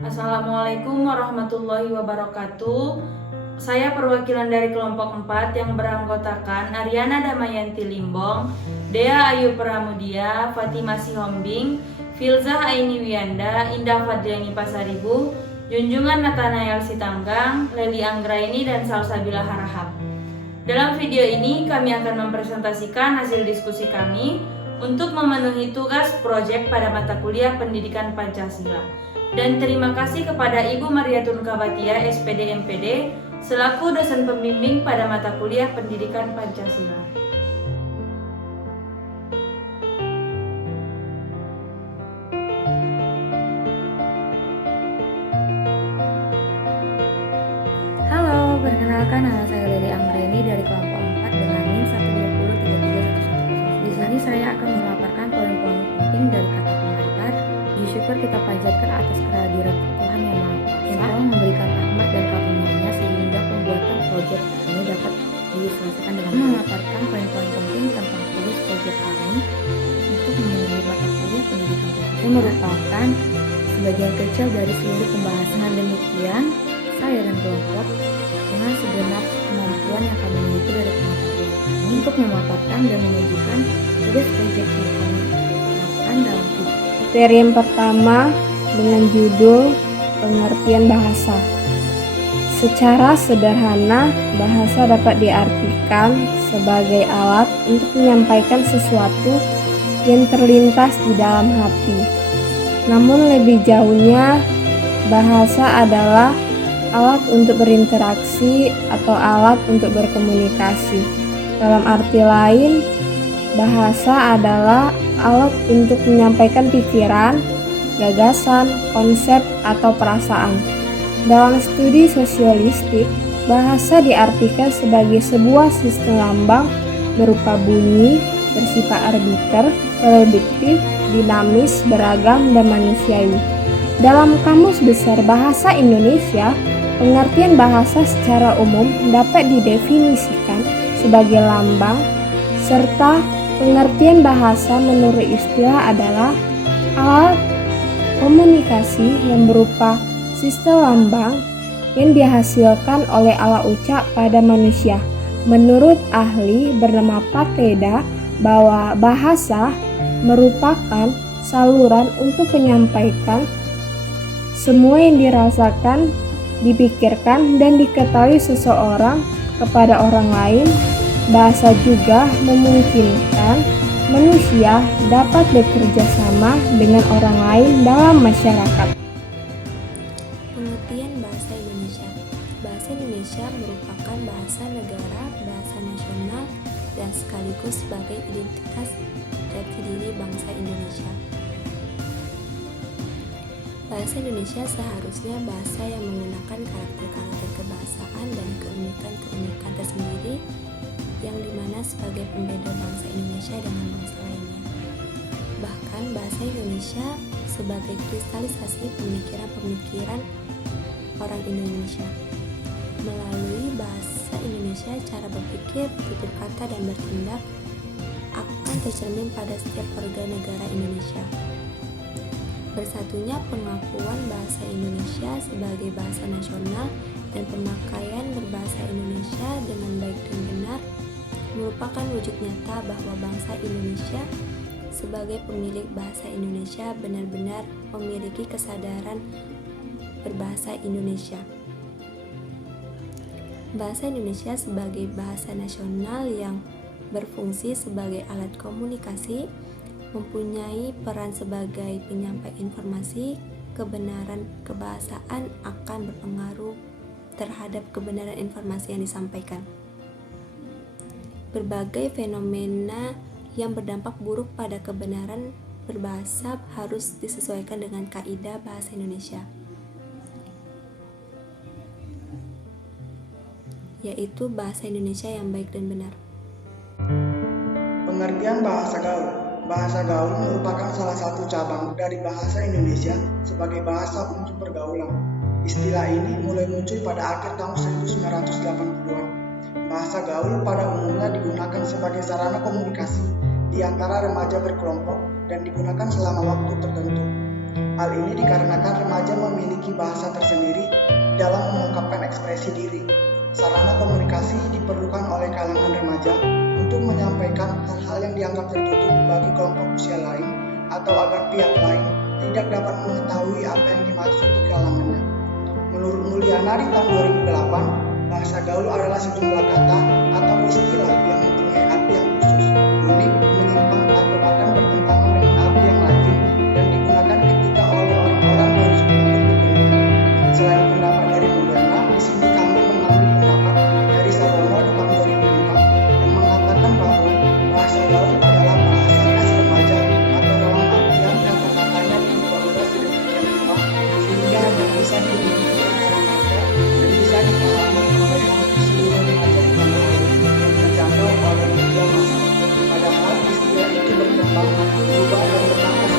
Assalamualaikum warahmatullahi wabarakatuh. Saya perwakilan dari kelompok 4 yang beranggotakan Ariana Damayanti Limbong, Dea Ayu Pramudia, Fatimah Sihombing, Filzah Aini Wiyanda, Indah Fadliani Pasaribu, Junjungan Nathanael Sitanggang, Leli Anggraini, dan Salsabila Harahap. Dalam video ini kami akan mempresentasikan hasil diskusi kami untuk memenuhi tugas proyek pada mata kuliah Pendidikan Pancasila. Dan terima kasih kepada Ibu Mariatun Kabatia, SPD MPD, selaku dosen pembimbing pada mata kuliah Pendidikan Pancasila. Halo, perkenalkan nama saya Leli Anggraini dari kelompok 4 dengan NIM 1203311. Di sini saya akan memaparkan poin-poin penting dari kata pengantar. Syukur kita panjatkan atas kehadiran Tuhan Yang Maha Kuasa yang telah memberikan rahmat dan karunia-Nya sehingga pembuatan proyek ini dapat diselesaikan dengan memaparkan poin-poin penting tentang tugas proyek kami untuk memenuhi mata kuliah pendidikan yang merupakan sebagian kecil dari seluruh pembahasan. Demikian saya dan kelompok dengan segenap kemampuan yang kami miliki dari pengetahuan kami untuk memaparkan dan menyajikan tugas proyek yang kami lakukan dalam hidup. Materi yang pertama dengan judul pengertian bahasa. Secara sederhana, bahasa dapat diartikan sebagai alat untuk menyampaikan sesuatu yang terlintas di dalam hati. Namun lebih jauhnya, bahasa adalah alat untuk berinteraksi atau alat untuk berkomunikasi. Dalam arti lain, bahasa adalah alat untuk menyampaikan pikiran, gagasan, konsep, atau perasaan. Dalam studi sosialistik, bahasa diartikan sebagai sebuah sistem lambang berupa bunyi, bersifat arbiter, produktif, dinamis, beragam, dan manusiawi. Dalam Kamus Besar Bahasa Indonesia, pengertian bahasa secara umum dapat didefinisikan sebagai lambang, serta pengertian bahasa menurut istilah adalah alat komunikasi yang berupa sistem lambang yang dihasilkan oleh alat ucap pada manusia. Menurut ahli bernama Pateda, bahwa bahasa merupakan saluran untuk menyampaikan semua yang dirasakan, dipikirkan, dan diketahui seseorang kepada orang lain. Bahasa juga memungkinkan manusia dapat bekerja sama dengan orang lain dalam masyarakat. Pengertian bahasa Indonesia. Bahasa Indonesia merupakan bahasa negara, bahasa nasional, dan sekaligus sebagai identitas jati diri bangsa Indonesia. Bahasa Indonesia seharusnya bahasa yang menggunakan karakter-karakter kebahasaan dan keunikan-keunikan tersendiri yang dimana sebagai pembeda bangsa Indonesia dengan bangsa lainnya. Bahkan bahasa Indonesia sebagai kristalisasi pemikiran-pemikiran orang Indonesia. Melalui bahasa Indonesia, cara berpikir, tutur kata, dan bertindak akan tercermin pada setiap warga negara Indonesia. Bersatunya pengakuan bahasa Indonesia sebagai bahasa nasional dan pemakaian berbahasa Indonesia dengan baik dan benar merupakan wujud nyata bahwa bangsa Indonesia sebagai pemilik bahasa Indonesia benar-benar memiliki kesadaran berbahasa Indonesia. Bahasa Indonesia sebagai bahasa nasional yang berfungsi sebagai alat komunikasi mempunyai peran sebagai penyampai informasi. Kebenaran kebahasaan akan berpengaruh terhadap kebenaran informasi yang disampaikan. Berbagai fenomena yang berdampak buruk pada kebenaran berbahasa harus disesuaikan dengan kaidah bahasa Indonesia, yaitu bahasa Indonesia yang baik dan benar. Pengertian bahasa gaul. Bahasa gaul merupakan salah satu cabang dari bahasa Indonesia sebagai bahasa untuk pergaulan. Istilah ini mulai muncul pada akhir tahun 1980-an. Bahasa gaul pada umumnya digunakan sebagai sarana komunikasi di antara remaja berkelompok dan digunakan selama waktu tertentu. Hal ini dikarenakan remaja memiliki bahasa tersendiri dalam mengungkapkan ekspresi diri. Sarana komunikasi diperlukan oleh kalangan remaja untuk menyampaikan hal-hal yang dianggap tertutup bagi kelompok usia lain atau agar pihak lain tidak dapat mengetahui apa yang dimaksud di kalangannya. Menurut Mulyana di tahun 2008, bahasa gaul adalah sejumlah kata atau istilah yang mempunyai arti yang khusus, unik, menyimpang, atau bahkan bertentangan dengan arti yang lazim dan digunakan ketika oleh orang-orang dari suku tertentu. Selain pendapat dari Mulyana, di sini kami mengambil pendapat dari Sarwono di tahun 2005 yang mengatakan bahwa bahasa gaul adalah bahasa khas remaja atau dalam artian kata-katanya diubah-ubah sedemikian rupa sehingga hanya bisa dimiliki dan bisa dipahami oleh hampir seluruh remaja di tanah air dan terjangkau oleh media massa. Padahal istilah itu berkembang, berubah dan bertambah.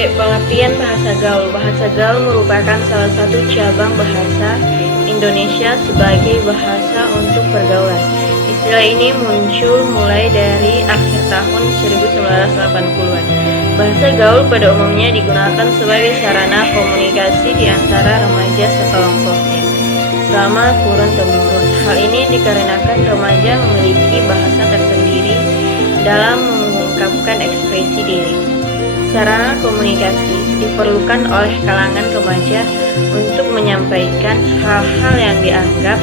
Pengertian bahasa gaul. Bahasa gaul merupakan salah satu cabang bahasa Indonesia sebagai bahasa untuk pergaulan. Istilah ini muncul mulai dari akhir tahun 1980-an. Bahasa gaul pada umumnya digunakan sebagai sarana komunikasi di antara remaja sekelompoknya selama turun-temurun. Hal ini dikarenakan remaja memiliki bahasa tersendiri dalam mengungkapkan ekspresi diri. Sarana komunikasi diperlukan oleh kalangan remaja untuk menyampaikan hal-hal yang dianggap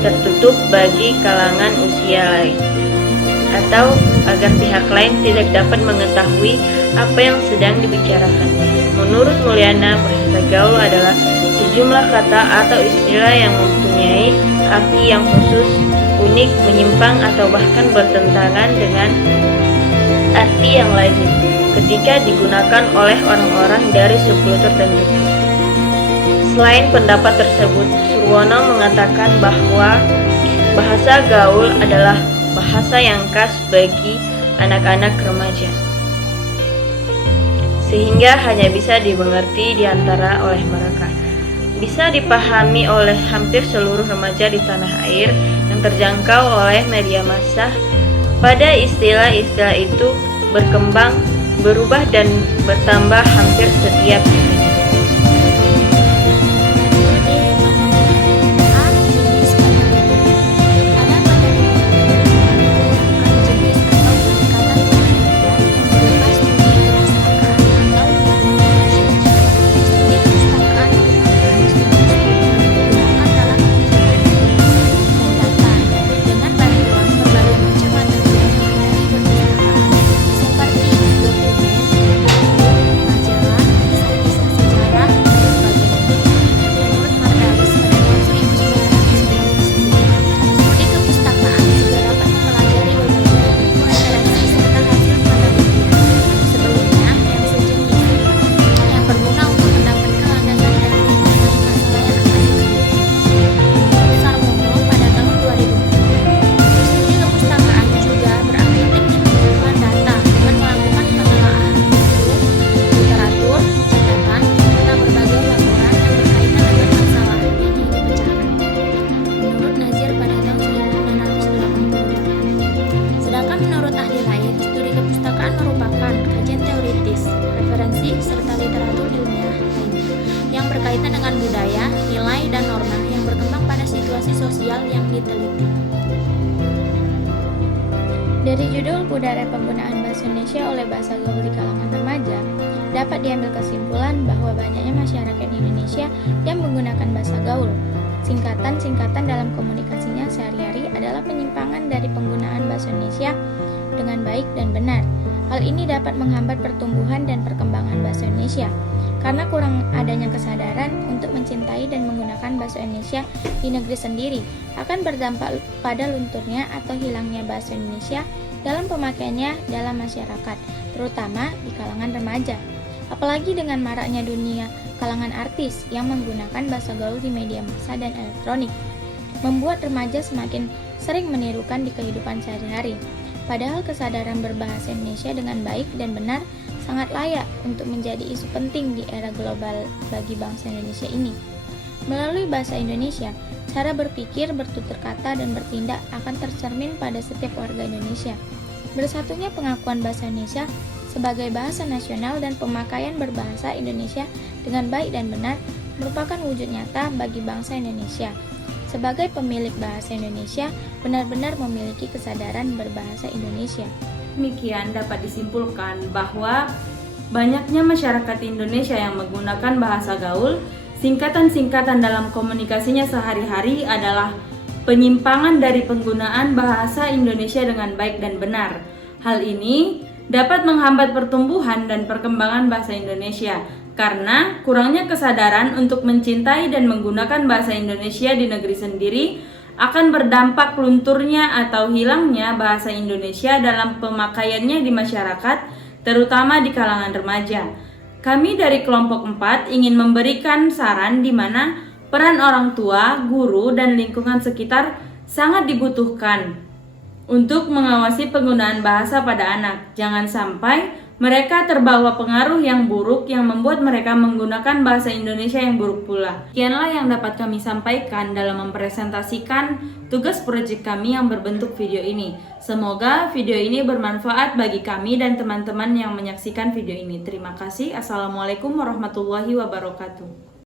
tertutup bagi kalangan usia lain, atau agar pihak lain tidak dapat mengetahui apa yang sedang dibicarakan. Menurut Mulyana, bahasa gaul adalah sejumlah kata atau istilah yang mempunyai arti yang khusus, unik, menyimpang, atau bahkan bertentangan dengan arti yang lazim ketika digunakan oleh orang-orang dari suku tertentu. Selain pendapat tersebut, Surwono mengatakan bahwa bahasa gaul adalah bahasa yang khas bagi anak-anak remaja, sehingga hanya bisa dimengerti di antara oleh mereka. Bisa dipahami oleh hampir seluruh remaja di tanah air yang terjangkau oleh media massa. Pada istilah-istilah itu berkembang, berubah, dan bertambah hampir setiap hari. berkaitan dengan budaya, nilai, dan norma yang berkembang pada situasi sosial yang diteliti. Dari judul Budaya Penggunaan Bahasa Indonesia oleh Bahasa Gaul di kalangan remaja, dapat diambil kesimpulan bahwa banyaknya masyarakat Indonesia yang menggunakan bahasa gaul. Singkatan-singkatan dalam komunikasinya sehari-hari adalah penyimpangan dari penggunaan bahasa Indonesia dengan baik dan benar. Hal ini dapat menghambat pertumbuhan dan perkembangan bahasa Indonesia, karena kurang adanya kesadaran untuk mencintai dan menggunakan bahasa Indonesia di negeri sendiri akan berdampak pada lunturnya atau hilangnya bahasa Indonesia dalam pemakaiannya dalam masyarakat, terutama di kalangan remaja. Apalagi dengan maraknya dunia kalangan artis yang menggunakan bahasa gaul di media massa dan elektronik, membuat remaja semakin sering menirukan di kehidupan sehari-hari. Padahal kesadaran berbahasa Indonesia dengan baik dan benar sangat layak untuk menjadi isu penting di era global bagi bangsa Indonesia ini. Melalui bahasa Indonesia, cara berpikir, bertutur kata, dan bertindak akan tercermin pada setiap warga Indonesia. Bersatunya pengakuan bahasa Indonesia sebagai bahasa nasional dan pemakaian berbahasa Indonesia dengan baik dan benar merupakan wujud nyata bagi bangsa Indonesia. Sebagai pemilik bahasa Indonesia, benar-benar memiliki kesadaran berbahasa Indonesia. Demikian dapat disimpulkan bahwa banyaknya masyarakat Indonesia yang menggunakan bahasa gaul, singkatan-singkatan dalam komunikasinya sehari-hari adalah penyimpangan dari penggunaan bahasa Indonesia dengan baik dan benar. Hal ini dapat menghambat pertumbuhan dan perkembangan bahasa Indonesia karena kurangnya kesadaran untuk mencintai dan menggunakan bahasa Indonesia di negeri sendiri akan berdampak lunturnya atau hilangnya bahasa Indonesia dalam pemakaiannya di masyarakat, terutama di kalangan remaja. Kami dari kelompok 4 ingin memberikan saran di mana peran orang tua, guru, dan lingkungan sekitar sangat dibutuhkan untuk mengawasi penggunaan bahasa pada anak. Jangan sampai mereka terbawa pengaruh yang buruk yang membuat mereka menggunakan bahasa Indonesia yang buruk pula. Sekianlah yang dapat kami sampaikan dalam mempresentasikan tugas proyek kami yang berbentuk video ini. Semoga video ini bermanfaat bagi kami dan teman-teman yang menyaksikan video ini. Terima kasih. Assalamualaikum warahmatullahi wabarakatuh.